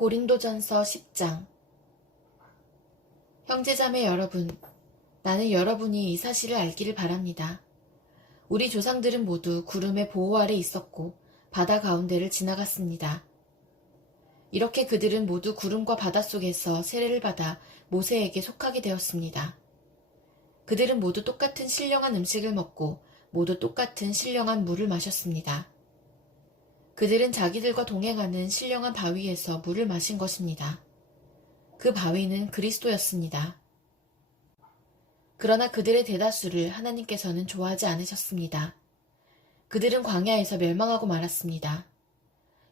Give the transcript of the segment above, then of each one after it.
고린도전서 10장. 형제자매 여러분, 나는 여러분이 이 사실을 알기를 바랍니다. 우리 조상들은 모두 구름의 보호 아래 있었고 바다 가운데를 지나갔습니다. 이렇게 그들은 모두 구름과 바다 속에서 세례를 받아 모세에게 속하게 되었습니다. 그들은 모두 똑같은 신령한 음식을 먹고 모두 똑같은 신령한 물을 마셨습니다. 그들은 자기들과 동행하는 신령한 바위에서 물을 마신 것입니다. 그 바위는 그리스도였습니다. 그러나 그들의 대다수를 하나님께서는 좋아하지 않으셨습니다. 그들은 광야에서 멸망하고 말았습니다.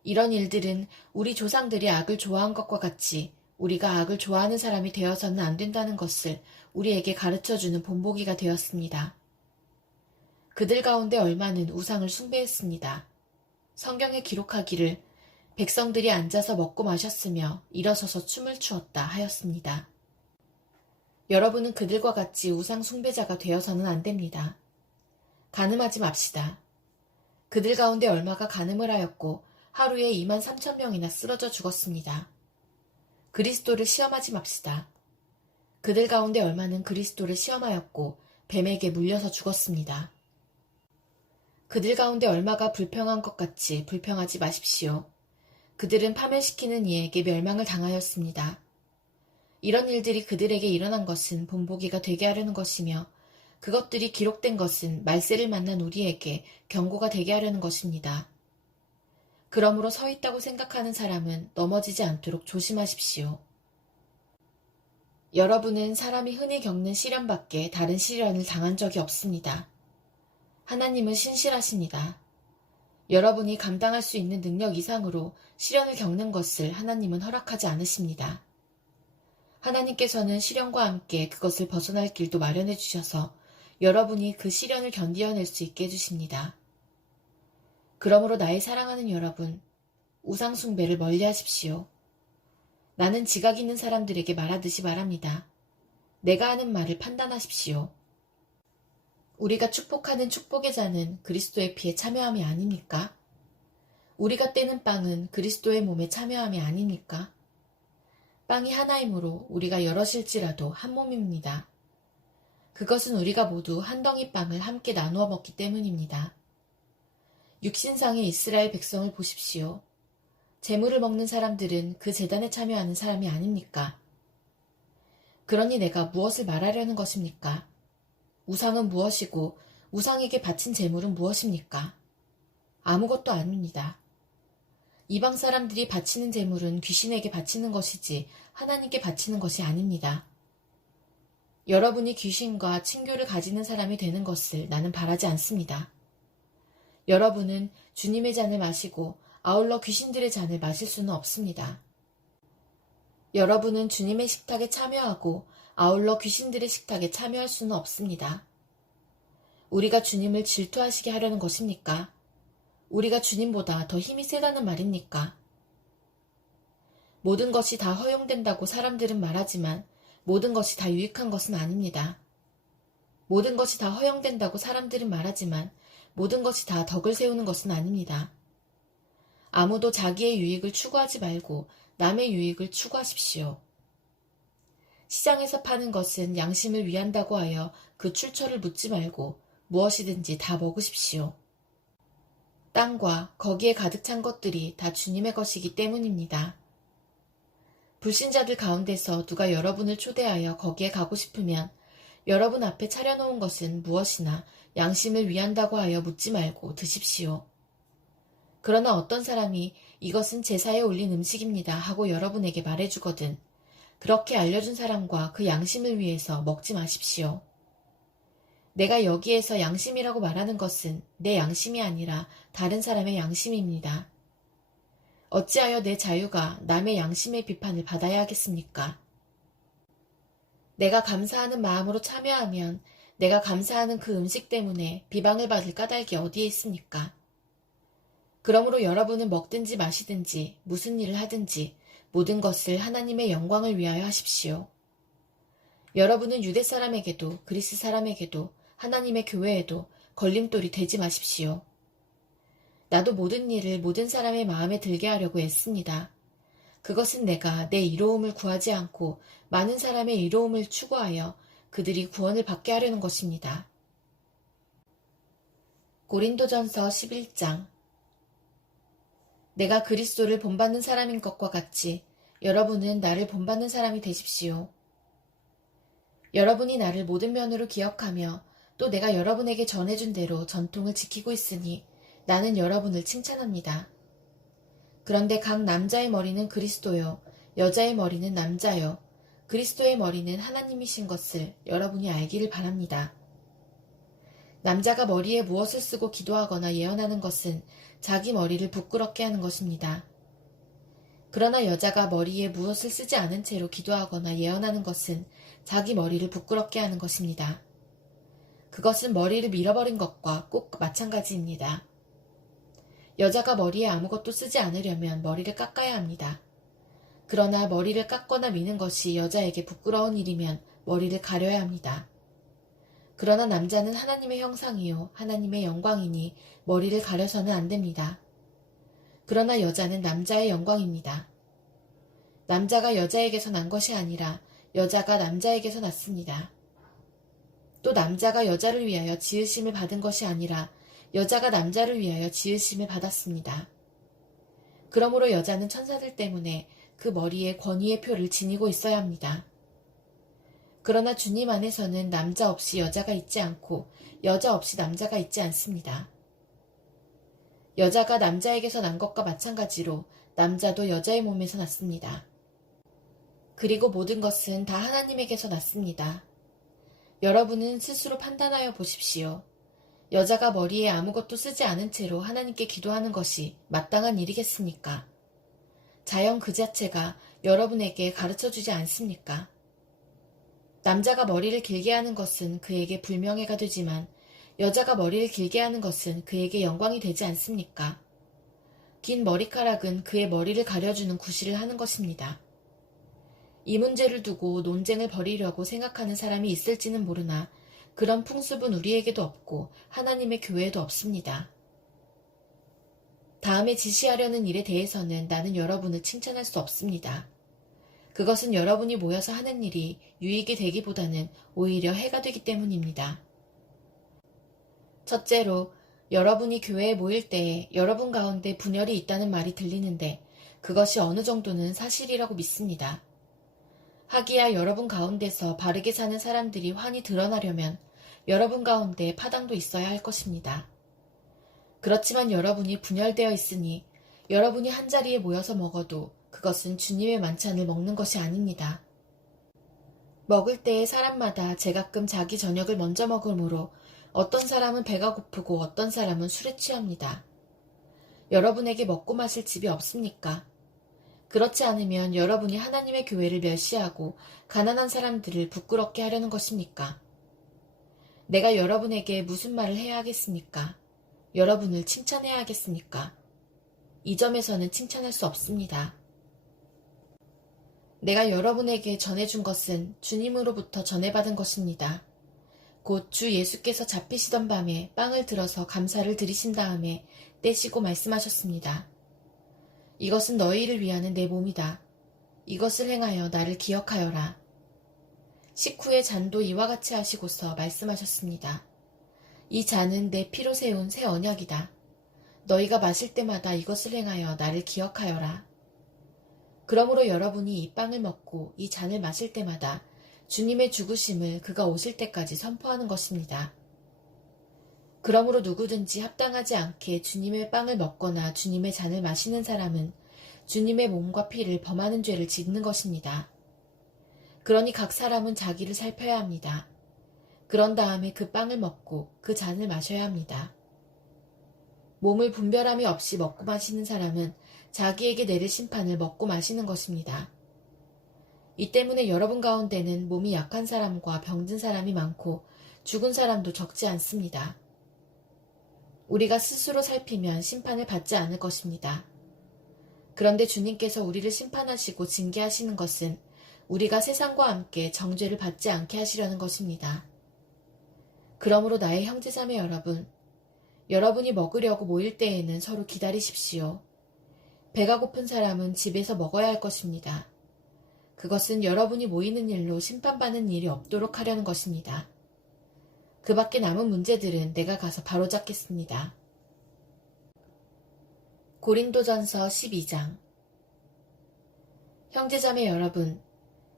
이런 일들은 우리 조상들이 악을 좋아한 것과 같이 우리가 악을 좋아하는 사람이 되어서는 안 된다는 것을 우리에게 가르쳐주는 본보기가 되었습니다. 그들 가운데 얼마는 우상을 숭배했습니다. 성경에 기록하기를 백성들이 앉아서 먹고 마셨으며 일어서서 춤을 추었다 하였습니다. 여러분은 그들과 같이 우상 숭배자가 되어서는 안 됩니다. 간음하지 맙시다. 그들 가운데 얼마가 간음을 하였고 하루에 23,000명이나 쓰러져 죽었습니다. 그리스도를 시험하지 맙시다. 그들 가운데 얼마는 그리스도를 시험하였고 뱀에게 물려서 죽었습니다. 그들 가운데 얼마가 불평한 것 같이 불평하지 마십시오. 그들은 파멸시키는 이에게 멸망을 당하였습니다. 이런 일들이 그들에게 일어난 것은 본보기가 되게 하려는 것이며 그것들이 기록된 것은 말세를 만난 우리에게 경고가 되게 하려는 것입니다. 그러므로 서 있다고 생각하는 사람은 넘어지지 않도록 조심하십시오. 여러분은 사람이 흔히 겪는 시련밖에 다른 시련을 당한 적이 없습니다. 하나님은 신실하십니다. 여러분이 감당할 수 있는 능력 이상으로 시련을 겪는 것을 하나님은 허락하지 않으십니다. 하나님께서는 시련과 함께 그것을 벗어날 길도 마련해 주셔서 여러분이 그 시련을 견디어낼 수 있게 해주십니다. 그러므로 나의 사랑하는 여러분, 우상 숭배를 멀리 하십시오. 나는 지각 있는 사람들에게 말하듯이 말합니다. 내가 하는 말을 판단하십시오. 우리가 축복하는 축복의 잔은 그리스도의 피에 참여함이 아닙니까? 우리가 떼는 빵은 그리스도의 몸에 참여함이 아닙니까? 빵이 하나이므로 우리가 여럿일지라도 한 몸입니다. 그것은 우리가 모두 한 덩이 빵을 함께 나누어 먹기 때문입니다. 육신상의 이스라엘 백성을 보십시오. 제물을 먹는 사람들은 그 제단에 참여하는 사람이 아닙니까? 그러니 내가 무엇을 말하려는 것입니까? 우상은 무엇이고 우상에게 바친 제물은 무엇입니까? 아무것도 아닙니다. 이방 사람들이 바치는 제물은 귀신에게 바치는 것이지 하나님께 바치는 것이 아닙니다. 여러분이 귀신과 친교를 가지는 사람이 되는 것을 나는 바라지 않습니다. 여러분은 주님의 잔을 마시고 아울러 귀신들의 잔을 마실 수는 없습니다. 여러분은 주님의 식탁에 참여하고 아울러 귀신들의 식탁에 참여할 수는 없습니다. 우리가 주님을 질투하시게 하려는 것입니까? 우리가 주님보다 더 힘이 세다는 말입니까? 모든 것이 다 허용된다고 사람들은 말하지만 모든 것이 다 유익한 것은 아닙니다. 모든 것이 다 허용된다고 사람들은 말하지만 모든 것이 다 덕을 세우는 것은 아닙니다. 아무도 자기의 유익을 추구하지 말고 남의 유익을 추구하십시오. 시장에서 파는 것은 양심을 위한다고 하여 그 출처를 묻지 말고 무엇이든지 다 먹으십시오. 땅과 거기에 가득 찬 것들이 다 주님의 것이기 때문입니다. 불신자들 가운데서 누가 여러분을 초대하여 거기에 가고 싶으면 여러분 앞에 차려놓은 것은 무엇이나 양심을 위한다고 하여 묻지 말고 드십시오. 그러나 어떤 사람이 이것은 제사에 올린 음식입니다 하고 여러분에게 말해주거든 그렇게 알려준 사람과 그 양심을 위해서 먹지 마십시오. 내가 여기에서 양심이라고 말하는 것은 내 양심이 아니라 다른 사람의 양심입니다. 어찌하여 내 자유가 남의 양심의 비판을 받아야 하겠습니까? 내가 감사하는 마음으로 참여하면 내가 감사하는 그 음식 때문에 비방을 받을 까닭이 어디에 있습니까? 그러므로 여러분은 먹든지 마시든지 무슨 일을 하든지 모든 것을 하나님의 영광을 위하여 하십시오. 여러분은 유대 사람에게도 그리스 사람에게도 하나님의 교회에도 걸림돌이 되지 마십시오. 나도 모든 일을 모든 사람의 마음에 들게 하려고 애씁니다. 그것은 내가 내 이로움을 구하지 않고 많은 사람의 이로움을 추구하여 그들이 구원을 받게 하려는 것입니다. 고린도전서 11장. 내가 그리스도를 본받는 사람인 것과 같이 여러분은 나를 본받는 사람이 되십시오. 여러분이 나를 모든 면으로 기억하며 또 내가 여러분에게 전해준 대로 전통을 지키고 있으니 나는 여러분을 칭찬합니다. 그런데 각 남자의 머리는 그리스도요, 여자의 머리는 남자요, 그리스도의 머리는 하나님이신 것을 여러분이 알기를 바랍니다. 남자가 머리에 무엇을 쓰고 기도하거나 예언하는 것은 자기 머리를 부끄럽게 하는 것입니다. 그러나 여자가 머리에 무엇을 쓰지 않은 채로 기도하거나 예언하는 것은 자기 머리를 부끄럽게 하는 것입니다. 그것은 머리를 밀어버린 것과 꼭 마찬가지입니다. 여자가 머리에 아무것도 쓰지 않으려면 머리를 깎아야 합니다. 그러나 머리를 깎거나 미는 것이 여자에게 부끄러운 일이면 머리를 가려야 합니다. 그러나 남자는 하나님의 형상이요 하나님의 영광이니 머리를 가려서는 안 됩니다. 그러나 여자는 남자의 영광입니다. 남자가 여자에게서 난 것이 아니라 여자가 남자에게서 났습니다. 또 남자가 여자를 위하여 지으심을 받은 것이 아니라 여자가 남자를 위하여 지으심을 받았습니다. 그러므로 여자는 천사들 때문에 그 머리에 권위의 표를 지니고 있어야 합니다. 그러나 주님 안에서는 남자 없이 여자가 있지 않고 여자 없이 남자가 있지 않습니다. 여자가 남자에게서 난 것과 마찬가지로 남자도 여자의 몸에서 났습니다. 그리고 모든 것은 다 하나님에게서 났습니다. 여러분은 스스로 판단하여 보십시오. 여자가 머리에 아무것도 쓰지 않은 채로 하나님께 기도하는 것이 마땅한 일이겠습니까? 자연 그 자체가 여러분에게 가르쳐주지 않습니까? 남자가 머리를 길게 하는 것은 그에게 불명예가 되지만 여자가 머리를 길게 하는 것은 그에게 영광이 되지 않습니까? 긴 머리카락은 그의 머리를 가려주는 구실을 하는 것입니다. 이 문제를 두고 논쟁을 벌이려고 생각하는 사람이 있을지는 모르나 그런 풍습은 우리에게도 없고 하나님의 교회에도 없습니다. 다음에 지시하려는 일에 대해서는 나는 여러분을 칭찬할 수 없습니다. 그것은 여러분이 모여서 하는 일이 유익이 되기보다는 오히려 해가 되기 때문입니다. 첫째로, 여러분이 교회에 모일 때에 여러분 가운데 분열이 있다는 말이 들리는데 그것이 어느 정도는 사실이라고 믿습니다. 하기야 여러분 가운데서 바르게 사는 사람들이 환히 드러나려면 여러분 가운데 파당도 있어야 할 것입니다. 그렇지만 여러분이 분열되어 있으니 여러분이 한자리에 모여서 먹어도 그것은 주님의 만찬을 먹는 것이 아닙니다. 먹을 때에 사람마다 제가끔 자기 저녁을 먼저 먹으므로 어떤 사람은 배가 고프고 어떤 사람은 술에 취합니다. 여러분에게 먹고 마실 집이 없습니까? 그렇지 않으면 여러분이 하나님의 교회를 멸시하고 가난한 사람들을 부끄럽게 하려는 것입니까? 내가 여러분에게 무슨 말을 해야 하겠습니까? 여러분을 칭찬해야 하겠습니까? 이 점에서는 칭찬할 수 없습니다. 내가 여러분에게 전해준 것은 주님으로부터 전해받은 것입니다. 곧 주 예수께서 잡히시던 밤에 빵을 들어서 감사를 드리신 다음에 떼시고 말씀하셨습니다. 이것은 너희를 위하는 내 몸이다. 이것을 행하여 나를 기억하여라. 식후에 잔도 이와 같이 하시고서 말씀하셨습니다. 이 잔은 내 피로 세운 새 언약이다. 너희가 마실 때마다 이것을 행하여 나를 기억하여라. 그러므로 여러분이 이 빵을 먹고 이 잔을 마실 때마다 주님의 죽으심을 그가 오실 때까지 선포하는 것입니다. 그러므로 누구든지 합당하지 않게 주님의 빵을 먹거나 주님의 잔을 마시는 사람은 주님의 몸과 피를 범하는 죄를 짓는 것입니다. 그러니 각 사람은 자기를 살펴야 합니다. 그런 다음에 그 빵을 먹고 그 잔을 마셔야 합니다. 몸을 분별함이 없이 먹고 마시는 사람은 자기에게 내릴 심판을 먹고 마시는 것입니다. 이 때문에 여러분 가운데는 몸이 약한 사람과 병든 사람이 많고 죽은 사람도 적지 않습니다. 우리가 스스로 살피면 심판을 받지 않을 것입니다. 그런데 주님께서 우리를 심판하시고 징계하시는 것은 우리가 세상과 함께 정죄를 받지 않게 하시려는 것입니다. 그러므로 나의 형제자매 여러분, 여러분이 먹으려고 모일 때에는 서로 기다리십시오. 배가 고픈 사람은 집에서 먹어야 할 것입니다. 그것은 여러분이 모이는 일로 심판받는 일이 없도록 하려는 것입니다. 그 밖에 남은 문제들은 내가 가서 바로잡겠습니다. 고린도전서 12장. 형제자매 여러분,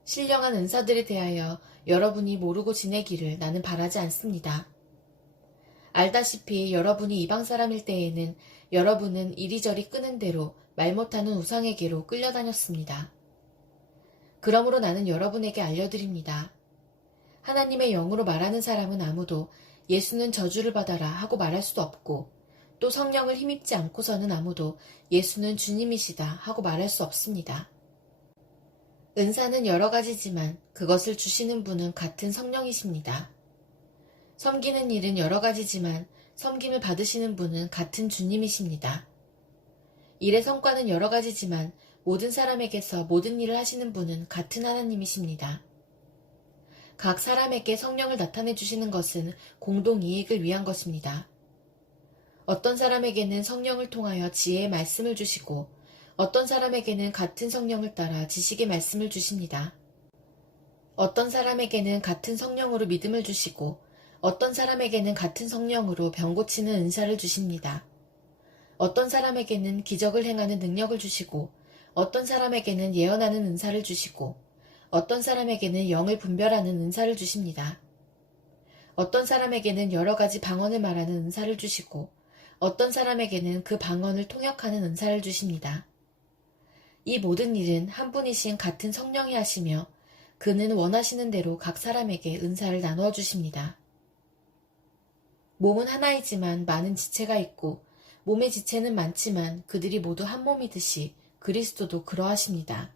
신령한 은사들에 대하여 여러분이 모르고 지내기를 나는 바라지 않습니다. 알다시피 여러분이 이방 사람일 때에는 여러분은 이리저리 끄는 대로 말 못하는 우상에게로 끌려다녔습니다. 그러므로 나는 여러분에게 알려드립니다. 하나님의 영으로 말하는 사람은 아무도 예수는 저주를 받아라 하고 말할 수도 없고, 또 성령을 힘입지 않고서는 아무도 예수는 주님이시다 하고 말할 수 없습니다. 은사는 여러 가지지만 그것을 주시는 분은 같은 성령이십니다. 섬기는 일은 여러 가지지만 섬김을 받으시는 분은 같은 주님이십니다. 일의 성과는 여러 가지지만 모든 사람에게서 모든 일을 하시는 분은 같은 하나님이십니다. 각 사람에게 성령을 나타내 주시는 것은 공동 이익을 위한 것입니다. 어떤 사람에게는 성령을 통하여 지혜의 말씀을 주시고 어떤 사람에게는 같은 성령을 따라 지식의 말씀을 주십니다. 어떤 사람에게는 같은 성령으로 믿음을 주시고 어떤 사람에게는 같은 성령으로 병 고치는 은사를 주십니다. 어떤 사람에게는 기적을 행하는 능력을 주시고 어떤 사람에게는 예언하는 은사를 주시고 어떤 사람에게는 영을 분별하는 은사를 주십니다. 어떤 사람에게는 여러 가지 방언을 말하는 은사를 주시고 어떤 사람에게는 그 방언을 통역하는 은사를 주십니다. 이 모든 일은 한 분이신 같은 성령이 하시며 그는 원하시는 대로 각 사람에게 은사를 나누어 주십니다. 몸은 하나이지만 많은 지체가 있고 몸의 지체는 많지만 그들이 모두 한 몸이듯이 그리스도도 그러하십니다.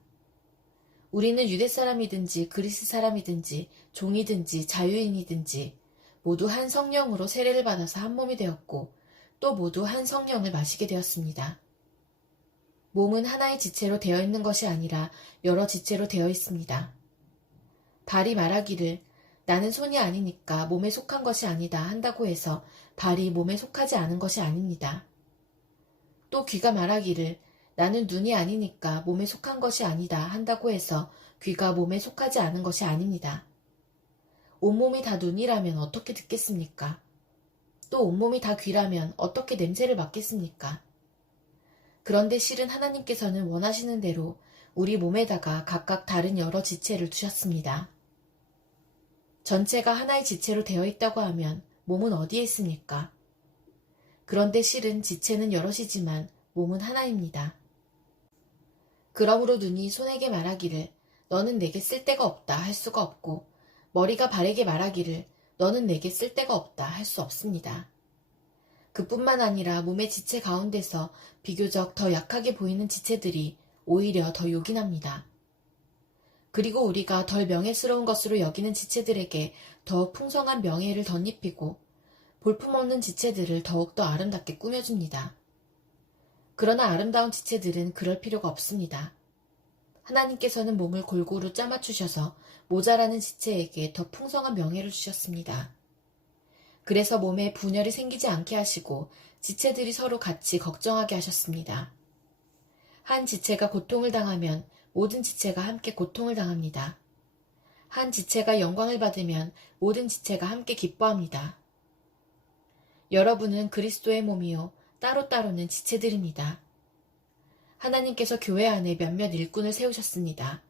우리는 유대 사람이든지 그리스 사람이든지 종이든지 자유인이든지 모두 한 성령으로 세례를 받아서 한 몸이 되었고 또 모두 한 성령을 마시게 되었습니다. 몸은 하나의 지체로 되어 있는 것이 아니라 여러 지체로 되어 있습니다. 발이 말하기를 나는 손이 아니니까 몸에 속한 것이 아니다 한다고 해서 발이 몸에 속하지 않은 것이 아닙니다. 또 귀가 말하기를 나는 눈이 아니니까 몸에 속한 것이 아니다 한다고 해서 귀가 몸에 속하지 않은 것이 아닙니다. 온몸이 다 눈이라면 어떻게 듣겠습니까? 또 온몸이 다 귀라면 어떻게 냄새를 맡겠습니까? 그런데 실은 하나님께서는 원하시는 대로 우리 몸에다가 각각 다른 여러 지체를 두셨습니다. 전체가 하나의 지체로 되어 있다고 하면 몸은 어디에 있습니까? 그런데 실은 지체는 여럿이지만 몸은 하나입니다. 그러므로 눈이 손에게 말하기를 너는 내게 쓸데가 없다 할 수가 없고 머리가 발에게 말하기를 너는 내게 쓸데가 없다 할 수 없습니다. 그뿐만 아니라 몸의 지체 가운데서 비교적 더 약하게 보이는 지체들이 오히려 더 요긴합니다. 그리고 우리가 덜 명예스러운 것으로 여기는 지체들에게 더 풍성한 명예를 덧입히고 볼품없는 지체들을 더욱더 아름답게 꾸며줍니다. 그러나 아름다운 지체들은 그럴 필요가 없습니다. 하나님께서는 몸을 골고루 짜맞추셔서 모자라는 지체에게 더 풍성한 명예를 주셨습니다. 그래서 몸에 분열이 생기지 않게 하시고 지체들이 서로 같이 걱정하게 하셨습니다. 한 지체가 고통을 당하면 모든 지체가 함께 고통을 당합니다. 한 지체가 영광을 받으면 모든 지체가 함께 기뻐합니다. 여러분은 그리스도의 몸이요 따로따로는 지체들입니다. 하나님께서 교회 안에 몇몇 일꾼을 세우셨습니다.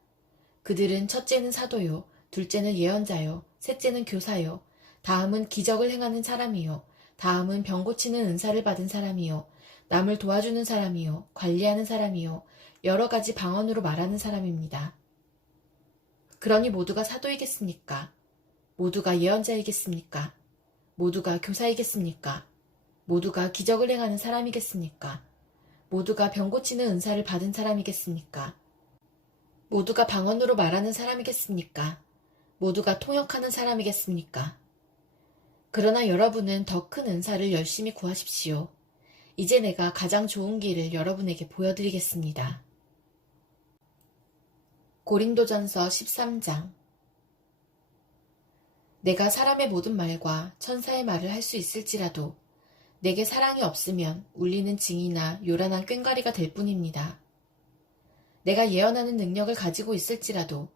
그들은 첫째는 사도요, 둘째는 예언자요, 셋째는 교사요, 다음은 기적을 행하는 사람이요, 다음은 병 고치는 은사를 받은 사람이요, 남을 도와주는 사람이요, 관리하는 사람이요, 여러 가지 방언으로 말하는 사람입니다. 그러니 모두가 사도이겠습니까? 모두가 예언자이겠습니까? 모두가 교사이겠습니까? 모두가 기적을 행하는 사람이겠습니까? 모두가 병 고치는 은사를 받은 사람이겠습니까? 모두가 방언으로 말하는 사람이겠습니까? 모두가 통역하는 사람이겠습니까? 그러나 여러분은 더 큰 은사를 열심히 구하십시오. 이제 내가 가장 좋은 길을 여러분에게 보여드리겠습니다. 고린도전서 13장. 내가 사람의 모든 말과 천사의 말을 할 수 있을지라도 내게 사랑이 없으면 울리는 징이나 요란한 꽹과리가 될 뿐입니다. 내가 예언하는 능력을 가지고 있을지라도,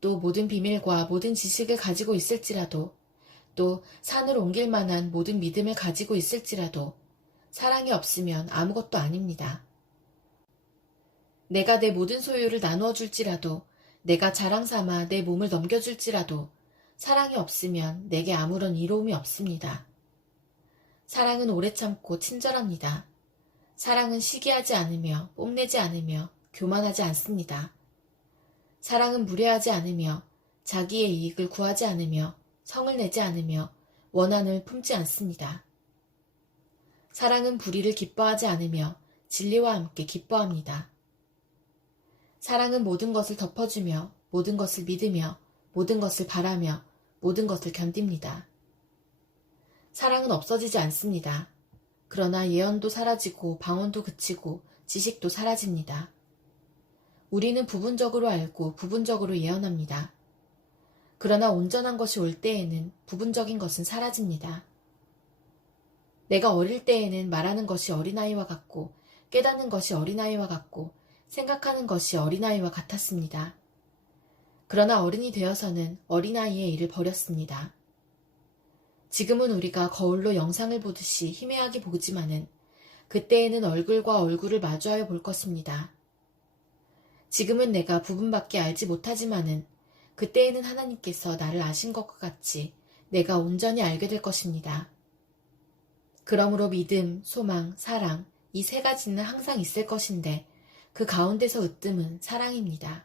또 모든 비밀과 모든 지식을 가지고 있을지라도, 또 산을 옮길 만한 모든 믿음을 가지고 있을지라도 사랑이 없으면 아무것도 아닙니다. 내가 내 모든 소유를 나누어 줄지라도, 내가 자랑 삼아 내 몸을 넘겨줄지라도 사랑이 없으면 내게 아무런 이로움이 없습니다. 사랑은 오래 참고 친절합니다. 사랑은 시기하지 않으며 뽐내지 않으며 교만하지 않습니다. 사랑은 무례하지 않으며 자기의 이익을 구하지 않으며 성을 내지 않으며 원한을 품지 않습니다. 사랑은 불의를 기뻐하지 않으며 진리와 함께 기뻐합니다. 사랑은 모든 것을 덮어주며 모든 것을 믿으며 모든 것을 바라며 모든 것을 견딥니다. 사랑은 없어지지 않습니다. 그러나 예언도 사라지고 방언도 그치고 지식도 사라집니다. 우리는 부분적으로 알고 부분적으로 예언합니다. 그러나 온전한 것이 올 때에는 부분적인 것은 사라집니다. 내가 어릴 때에는 말하는 것이 어린아이와 같고 깨닫는 것이 어린아이와 같고 생각하는 것이 어린아이와 같았습니다. 그러나 어른이 되어서는 어린아이의 일을 버렸습니다. 지금은 우리가 거울로 영상을 보듯이 희미하게 보지만은 그때에는 얼굴과 얼굴을 마주하여 볼 것입니다. 지금은 내가 부분밖에 알지 못하지만은 그때에는 하나님께서 나를 아신 것과 같이 내가 온전히 알게 될 것입니다. 그러므로 믿음, 소망, 사랑 이 세 가지는 항상 있을 것인데 그 가운데서 으뜸은 사랑입니다.